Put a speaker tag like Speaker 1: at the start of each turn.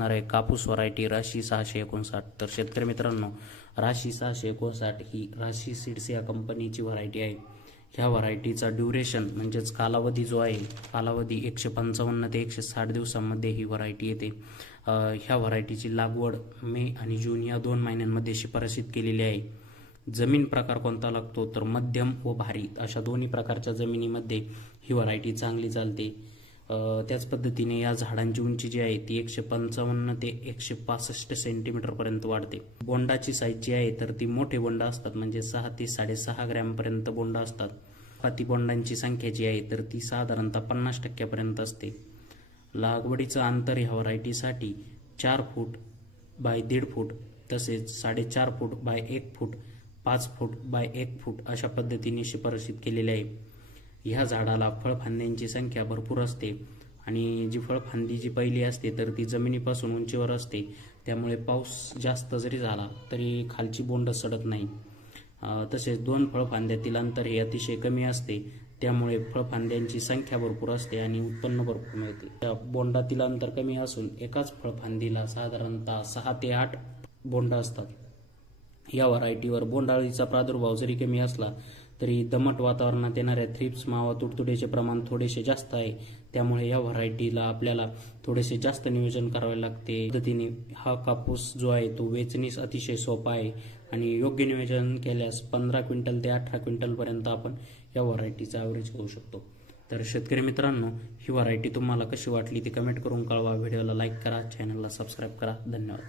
Speaker 1: असणार आहे कापूस व्हरायटी राशी सहाशे एकोणसाठ. तर शेतकरी मित्रांनो राशी सहाशे एकोणसाठ ही राशी सीड्स या कंपनीची व्हरायटी आहे. ह्या व्हरायटीचा ड्युरेशन म्हणजेच कालावधी जो आहे कालावधी एकशे पंचावन्न ते एकशे साठ दिवसांमध्ये ही व्हरायटी येते. ह्या व्हरायटीची लागवड मे आणि जून या दोन महिन्यांमध्ये शिफारशीत केलेली आहे. जमीन प्रकार कोणता लागतो? तर मध्यम व भारी अशा दोन्ही प्रकारच्या जमिनीमध्ये ही व्हरायटी चांगली चालते. त्याच पद्धतीने या झाडांची उंची जी आहे ती एकशे पंचावन्न ते एकशे पासष्ट सेंटीमीटरपर्यंत वाढते. बोंडाची साईज जी आहे तर ती मोठे बोंड असतात. म्हणजे सहा ते साडेसहा ग्रॅमपर्यंत बोंड असतात. पाती बोंडांची संख्या जी आहे तर ती साधारणतः पन्नास टक्क्यापर्यंत असते. लागवडीचं अंतर ह्या व्हरायटीसाठी चार फूट बाय दीड फूट तसेच साडेचार फूट बाय एक फूट पाच फूट बाय एक फूट अशा पद्धतीने शिफारशीत केलेले आहे. ह्या झाडाला फळफांद्यांची संख्या भरपूर असते. आणि जी फळफांदी जी पहिली असते तर ती जमिनीपासून उंचीवर असते. त्यामुळे पाऊस जास्त जरी झाला तरी खालची बोंड सडत नाही. तसेच दोन फळफांद्यातील अंतर हे अतिशय कमी असते. त्यामुळे फळफांद्यांची संख्या भरपूर असते आणि उत्पन्न भरपूर मिळते. त्या बोंडातील अंतर कमी असून एकाच फळफांदीला साधारणतः सहा ते आठ बोंड असतात. या व्हरायटीवर बोंडाळीचा प्रादुर्भाव जरी कमी असला तरी दमट वातावरणात येणाऱ्या थ्रिप्स मावा तुडतुडेचे प्रमाण थोडेसे जास्त आहे. त्यामुळे या व्हरायटीला आपल्याला थोडेसे जास्त नियोजन करावे लागते. पद्धतीने हा कापूस जो आहे तो वेचणीस अतिशय सोपा आहे आणि योग्य नियोजन केल्यास पंधरा क्विंटल ते अठरा क्विंटलपर्यंत आपण या व्हरायटीचा ॲव्हरेज करू शकतो. तर शेतकरी मित्रांनो ही व्हरायटी तुम्हाला कशी वाटली ती कमेंट करून कळवा. व्हिडिओला लाईक करा चॅनलला सबस्क्राईब करा. धन्यवाद.